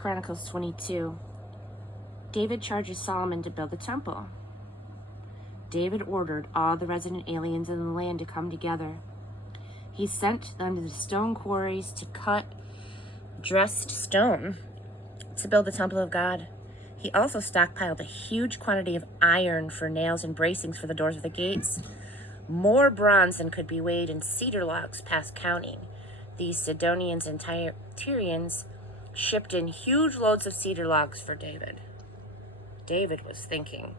Chronicles 22. David charges Solomon to build the temple. David ordered all the resident aliens in the land to come together. He sent them to the stone quarries to cut dressed stone to build the temple of God. He also stockpiled a huge quantity of iron for nails and bracings for the doors of the gates, more bronze than could be weighed in cedar logs past counting. These Sidonians and Tyrians shipped in huge loads of cedar logs for David. David was thinking,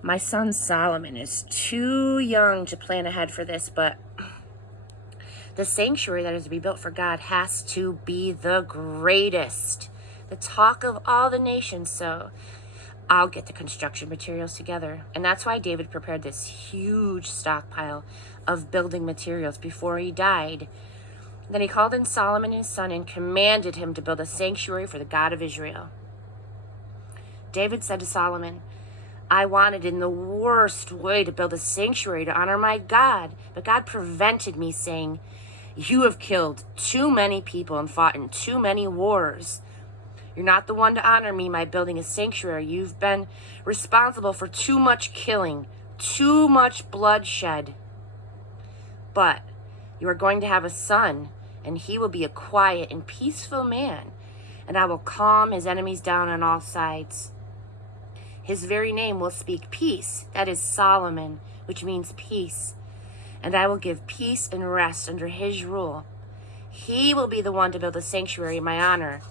my son Solomon is too young to plan ahead for this, but the sanctuary that is to be built for God has to be the greatest, the talk of all the nations. So I'll get the construction materials together. And that's why David prepared this huge stockpile of building materials before he died. Then he called in Solomon his son and commanded him to build a sanctuary for the God of Israel. David said to Solomon, I wanted in the worst way to build a sanctuary to honor my God, but God prevented me, saying, you have killed too many people and fought in too many wars. You're not the one to honor me by building a sanctuary. You've been responsible for too much killing, too much bloodshed. But you are going to have a son, and he will be a quiet and peaceful man, and I will calm his enemies down on all sides. His very name will speak peace. That is Solomon, which means peace. And I will give peace and rest under his rule. He will be the one to build a sanctuary in my honor.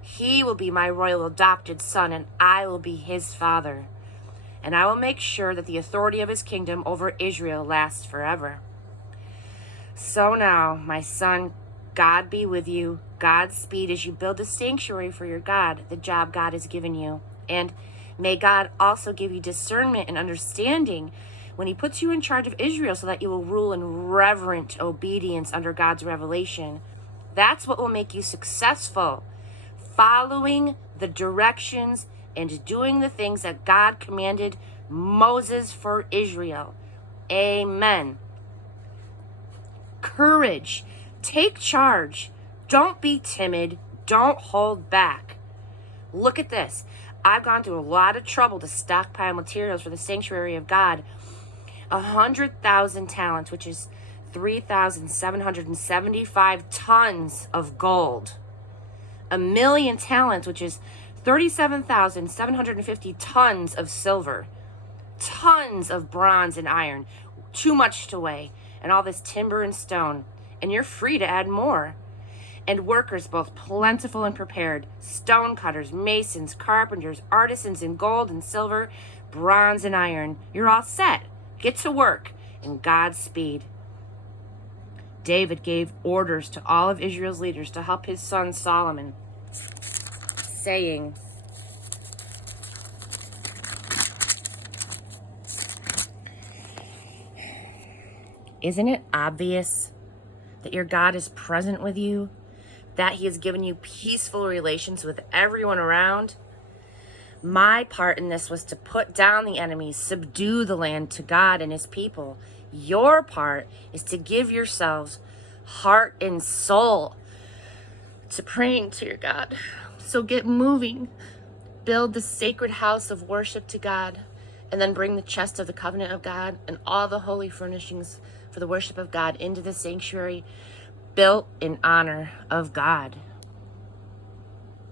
He will be my royal adopted son, and I will be his father. And I will make sure that the authority of his kingdom over Israel lasts forever. So now, my son, God be with you. Godspeed as you build a sanctuary for your God, the job God has given you. And may God also give you discernment and understanding when he puts you in charge of Israel, so that you will rule in reverent obedience under God's revelation. That's what will make you successful. Following the directions and doing the things that God commanded Moses for Israel. Amen. Courage. Take charge. Don't be timid. Don't hold back. Look at this. I've gone through a lot of trouble to stockpile materials for the sanctuary of God. 100,000 talents, which is 3,775 tons of gold. 1,000,000 talents, which is 37,750 tons of silver. Tons of bronze and iron. Too much to weigh. And all this timber and stone. And you're free to add more. And workers both plentiful and prepared. Stone cutters, masons, carpenters, artisans in gold and silver, bronze and iron. You're all set. Get to work. And Godspeed. David gave orders to all of Israel's leaders to help his son Solomon, saying, isn't it obvious that your God is present with you? That he has given you peaceful relations with everyone around? My part in this was to put down the enemies, subdue the land to God and his people. Your part is to give yourselves heart and soul to praying to your God. So get moving. Build the sacred house of worship to God, and then bring the chest of the covenant of God and all the holy furnishings for the worship of God into the sanctuary built in honor of God.